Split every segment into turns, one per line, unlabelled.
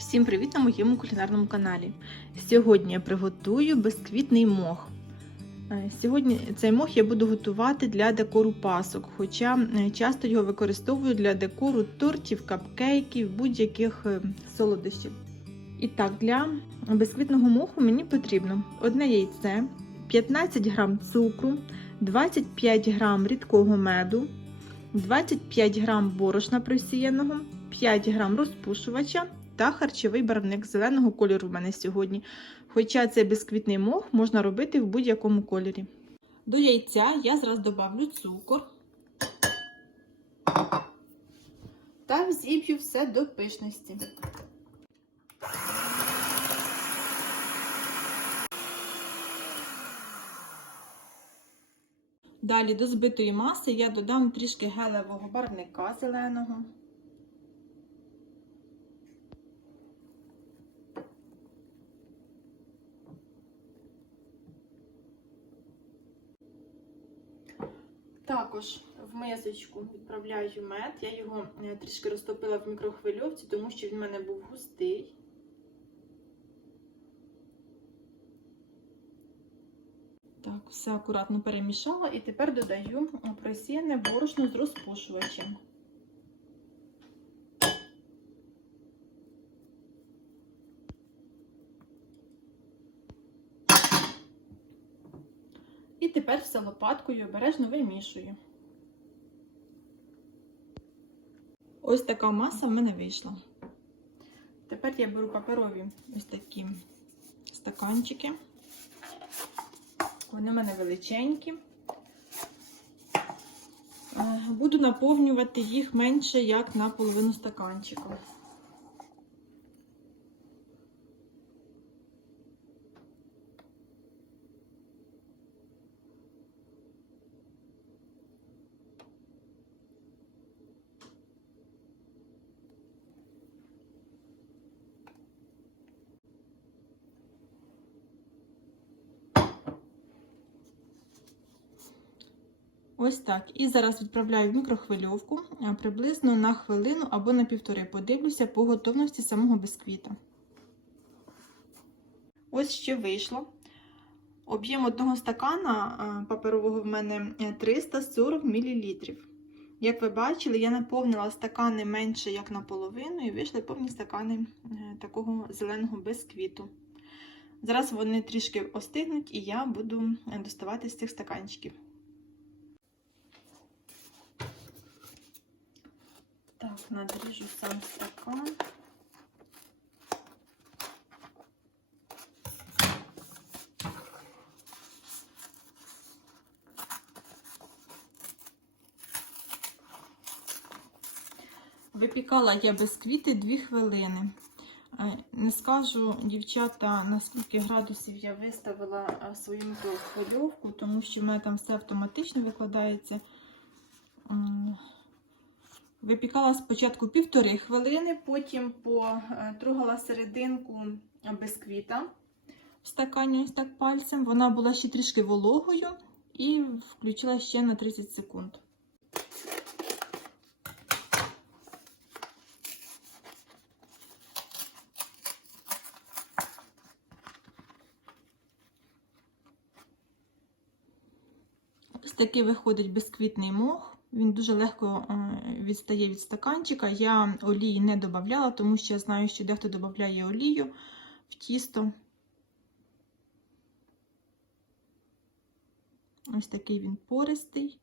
Всім привіт на моєму кулінарному каналі. Сьогодні я приготую безквітний мох. Е, Сьогодні цей мох я буду готувати для декору пасок, хоча часто його використовую для декору тортів, капкейків, будь-яких е, солодощів. І так, для безквітного моху мені потрібно одне яйце, 15 г цукру, 25 г рідкого меду, 25 г борошна просіяного, 5 г розпушувача та харчовий барвник зеленого кольору в мене сьогодні. Хоча цей безквітний мох можна робити в будь-якому кольорі. До яйця я зараз добавлю цукор та взіб'ю все до пишності. Далі до збитої маси я додам трішки гелевого барвника зеленого. Також в мисочку відправляю мед. Я його е, трішки розтопила в мікрохвильовці, тому що він в мене був густий. Так, все акуратно перемішала і тепер додаю просіяне борошно з розпушувачем. І тепер все лопаткою обережно вимішую. Ось така маса в мене вийшла. Тепер я беру паперові ось такі стаканчики. Вони в мене величенькі. Е, Буду наповнювати їх менше, як на половину стаканчика. Ось так. І зараз відправляю в мікрохвильовку приблизно на хвилину або на півтори. Подивлюся по готовності самого бисквіта. Ось що вийшло. Об'єм одного стакана паперового в мене 340 мл. Як ви бачили, я наповнила стакани менше як наполовину, і вийшли повні стакани е, такого зеленого бисквіту. Зараз вони трішки остигнуть, і я буду е, доставати з цих стаканчиків. Так, надріжу сам стакан. Випікала я бисквіти 2 хвилини. Е, Не скажу, дівчата, на скільки градусів я виставила е, свою мікрохвильовку, тому що в мене там все автоматично викладається. Випікала спочатку півтори хвилини, потім потрогала серединку бисквіта в стакані ось так пальцем. Вона була ще трішки вологою і включила ще на 30 секунд. Ось такий виходить бисквітний мох. Він дуже легко е, відстає від стаканчика. Я олії не додавала, тому що я знаю, що дехто додає олію в тісто. Ось такий він пористий.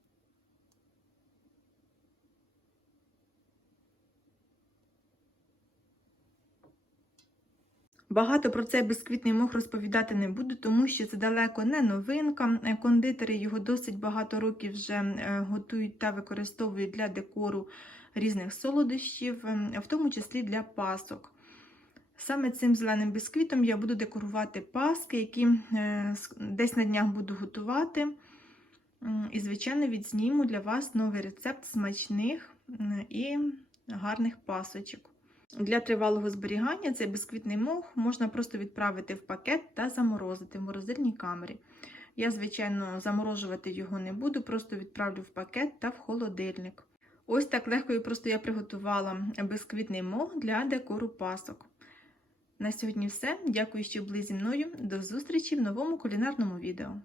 Багато про цей безквітний мох розповідати не буду, тому що це далеко не новинка. Е, Кондитери його досить багато років вже е, готують та використовують для декору різних солодощів, е, в тому числі для пасок. Саме цим зеленим бісквітом я буду декорувати паски, які десь на днях буду готувати. І, звичайно, відзніму для вас новий рецепт смачних і гарних пасочок. Для тривалого зберігання цей бисквітний мох можна просто відправити в пакет та заморозити в морозильній камері. Я, звичайно, заморожувати його не буду, просто відправлю в пакет та в холодильник. Ось так легко і просто я приготувала бисквітний мох для декору пасок. На сьогодні все. Дякую, що були зі мною. До зустрічі в новому кулінарному відео.